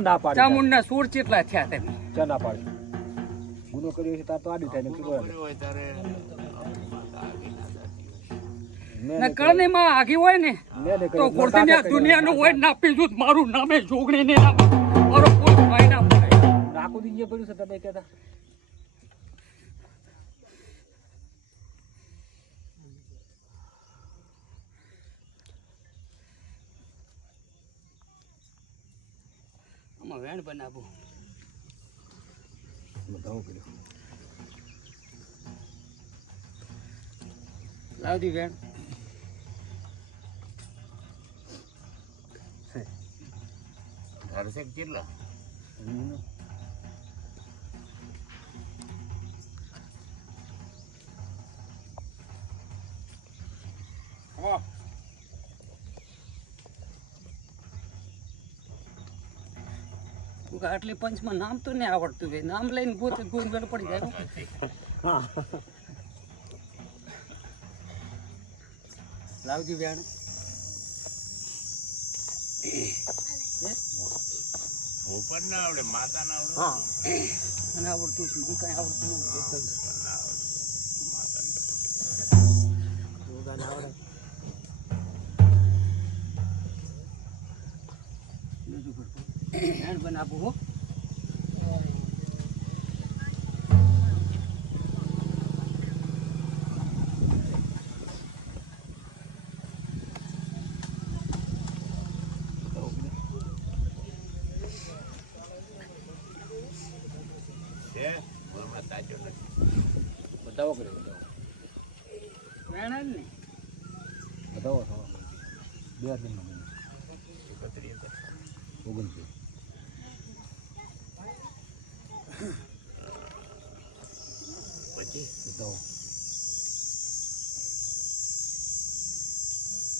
ના પાડી ચામુંડના સૂર કેટલા થયા તમે ચા ના પાડી ગુનો કર્યો છે તાર તો આડી થાય ને ને કળનીમાં આગી હોય ને તો ગોરધનિયા દુનિયાનું હોય ના પીજું મારું નામે જોગણી ને નામ મારો કોઈ ભાઈ ના પડે નાખું દીજે પડ્યું છે તમે કહેતા આમાં વેણ બનાવું બતાવો કર્યો લાવતી વેણ હરસેક કેટલા આટલી પંચમાં નામ તો નહીં આવડતું ભાઈ નામ લઈને ગોત ગોંદલ પડી જાય લાવજી વેણ ઉપર ના આવડે માતા ના આવડે હા મને આવડતું છે મને કઈ આવડતું નથી વેણ બનાવવું હો બતાવો કર્યો બતાવો વેણ જ ને બતાવો બે દિન ઓગણત્રીસ પછી બતાવો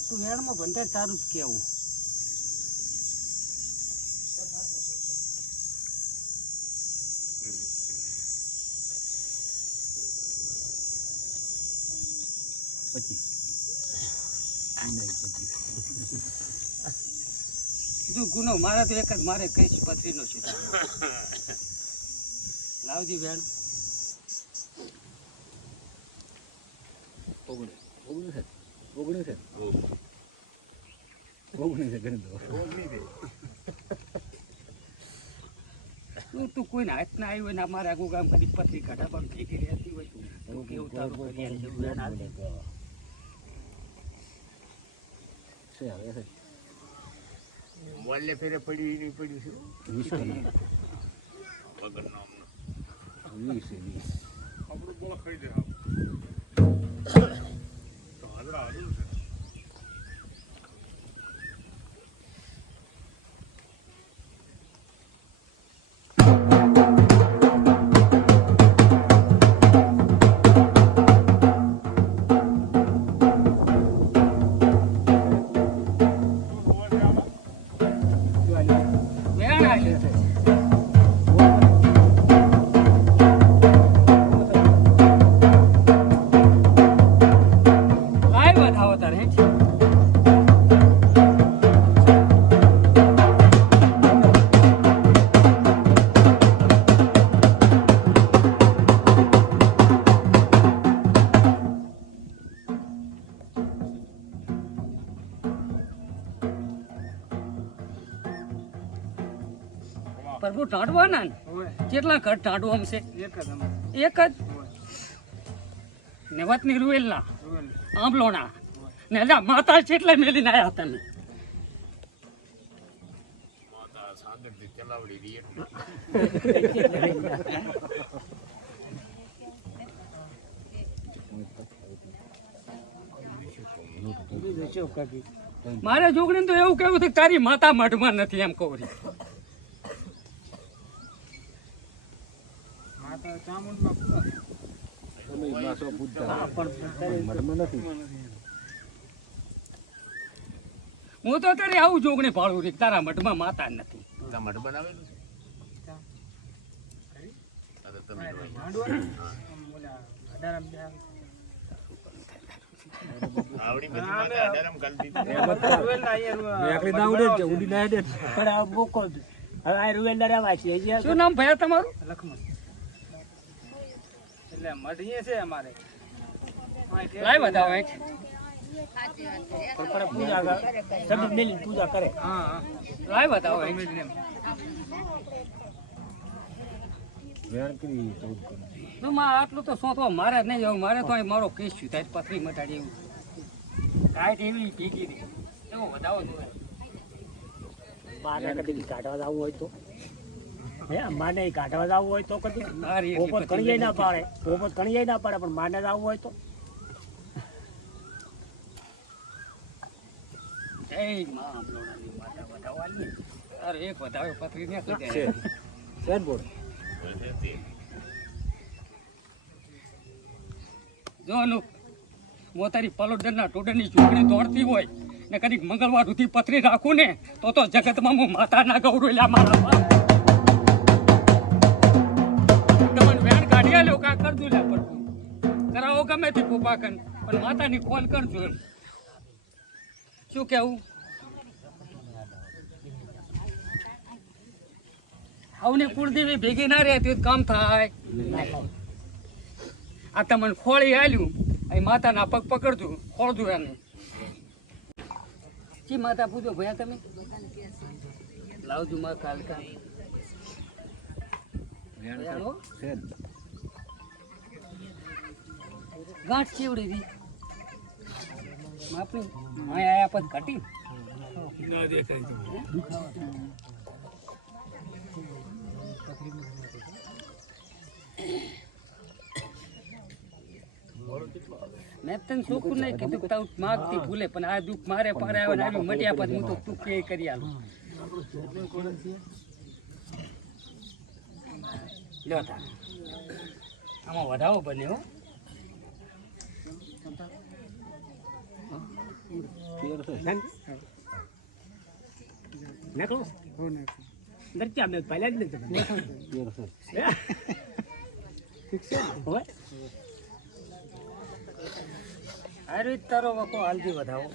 તું વેણમાં ભણતા તારું જ કેવું પચીસ નહીં 25 તું ગુનો મારે તો એક જ મારે કઈ પથરીનો છે લાવજી વેણ ઓગણીસ ગણી દો તું કોઈને હાથ ના આવ્યું હોય ને અમારે આગું ગામ કદી પથરી કાઢા પણ ભેગી રહેતી હોય તું કેવું તારું કરી છે વેણ હાલે છે હવે મોલ્લે ફેરે પડ્યું નહીં પડ્યું છે 20 વગર નામનું 20 આપણું બોલ ખાઈ દે તો હાજરા હાજર છે પ્રભુ ટાંડવાના ને કેટલા ઘર ટાંડવા છે એક જ નેવતની રૂવેલના આંબલોના ને માતા કેટલા મેલીને આવ્યા તમે માતા સાંદરથી ચલાવડી રહી એટલે મારે જોગણી તો એવું કેવું છે તારી માતા મઢમાં નથી એમ કહું હું તો તારે આવું જોગણી ભાળું રી તારા મઢમાં માતા નથી મઢ બનાવેલું છે તમે આવડી બધી માતા અડારમ ગલતી એકલી ના ઉડે છે ઉડી ના દે પણ આ બોકો હવે આ રૂવેલદાર આવા છે શું નામ ભયા તમારું? લખમણ એટલે મઢીએ છે અમારે લાઈ બતાવો એક. પણ પૂજા સબી મેલી પૂજા કરે. હા હા લાઈ બતાવો એક. વેણ કરી 14 કરોડ. તો માં આટલું તો સોંપવા મારે જ નહીં જવું. મારે તો અહીં મારો કેસ છું તારી પથરી મટાડી એવું કાંઈ એવી ભીગી હતી એવો વધાવો જોઈએ. માને કદી કાઢવા જવું હોય તો હે માને કાઢવા જવું હોય તો કદી મારી પોપટ કણીએ ના પાડે પોપટ કણીએ ના પાડે પણ માને જવું હોય તો જય માં અમલોડાની માતા વધાવવાની. અરે એક વધાવે પથરી ને છે શેર બોર્ડ જો અનુપ મોતારી પલોડના ટોડરની ચૂંટણી દોડતી હોય ને કદીક મંગળવાર સુધી પથરી રાખું ને તો જગતમાં હું માતા ના ગૌરવ મારા તમને વેણ કાઢી આલ્યો કા કરજો લે પડતું કરાવો ગમે તે પોપાકન પણ માતાની કોલ કરજો એમ. શું કેવું? આવની કુળદેવી ભેગી ના રહેતી કામ થાય. આ તમને ખોળી આલ્યું અહીં માતાના પગ પકડજો ખોળજો એને. જી માતા પૂજો ભયા તમે લાવજો માં કાલકા વેણ ભયાનો છે ગાંઠ ચેવડી હતી માપની માય આયા પદ ઘટી ના દેખાય. મેં તને છોકરું નહીં કીધું તારું માગતી ભૂલે પણ આ દુઃખ મારે પારે આવે ને આવી મટ્યા પછી હું તો તું કે કરી આલું. લ્યો તા આમાં વધાવો બને હો. 13 છે નાખો નરચા મેં પહેલા જ નથી 13 છે હોય આ રીત તારો વકો હાલથી વધાવો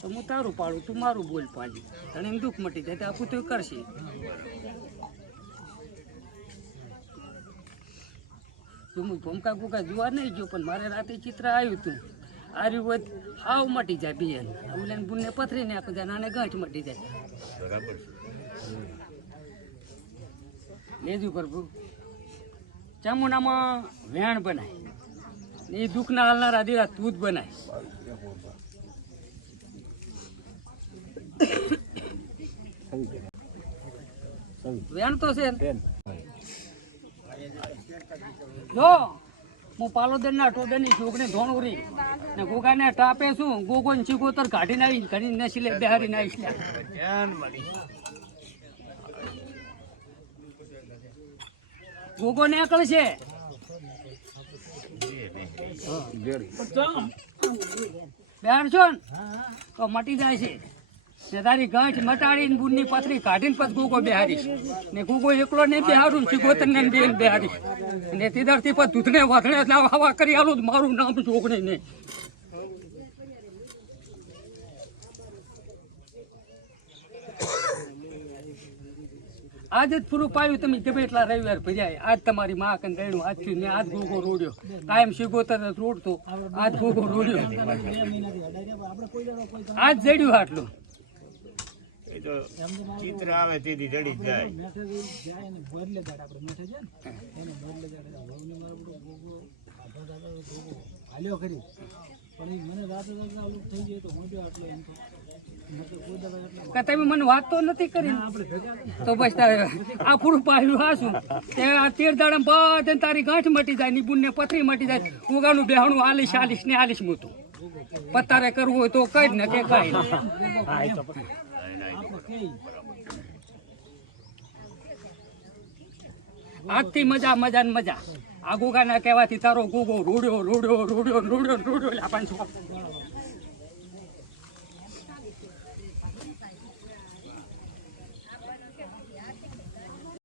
તો હું તારું પાડું તું મારું બોલ પાડી તને દુઃખ મટી જાય તો આપું તો કરશે. તું ભૂમકા ગુકા જોવા નહીં ગયો પણ મારે રાતે ચિત્ર આવ્યું તું આર્યું હોય હાવ મટી જાય બિયન અમલેન બુનને પથરી ને આપી જાય નાને ગાંઠ મટી જાય. બરાબર છે. લેજુ પ્રભુ ચામુંડામાં વેણ બનાય ને એ દુઃખના હાલનારા દીરા તું જ બનાય. વેણ તો છે ને. જો હું પાલોદરના ટોડરની છોકરી ધોણુરી ને ગોગાને ટાપે છું ગોગો ને ચીગોતર કાઢીને આવી ઘણી નસીલે બિહારી ના આવીશ. ગોગો ને અકળ છે બેન છો ને તો મટી જાય છે ને તારી ગાંઠ મટાડીને બુનની પથરી કાઢીને પછી ગોગો બેહારીશ ને ગોગો એકલો ને બેહારું ને ચીગોતર ને બેન બેહારીશ ને તીધરથી પછી દૂધને વધણે હવા કરી આલું મારું નામ જોગણી ને. આજ જ પૂરું પાયું તમે ગમે એટલા રવિવાર ભર્યા આજ તમારી માં કન ગણ્યું આજથી મેં આજ ગોગો રોડ્યો કાયમ શીગોતર રોડતો આજ ગોગો રોડ્યો આજ જડ્યું આટલું. એ તો ચિત્ર આવે તેથી જડી જ જાય. તમે મને વાત તો નથી કરી તો બસ આ પૂરું પાયું હાશું તે આ 13 દાડા બધે તારી ગાંઠ મટી જાય નિબુન ને પથરી મટી જાય ઉગાનું બેહાણું આલીશ આલીશ ને આલીશ મૂતું પતારે કરવું હોય તો કઈ ને કે કઈ આજથી મજા મજા ને મજા આ ગોગાના કહેવાથી તારો ગોગો રોડ્યો રોડ્યો રોડ્યો રોડ્યો રોડ્યો લાપાન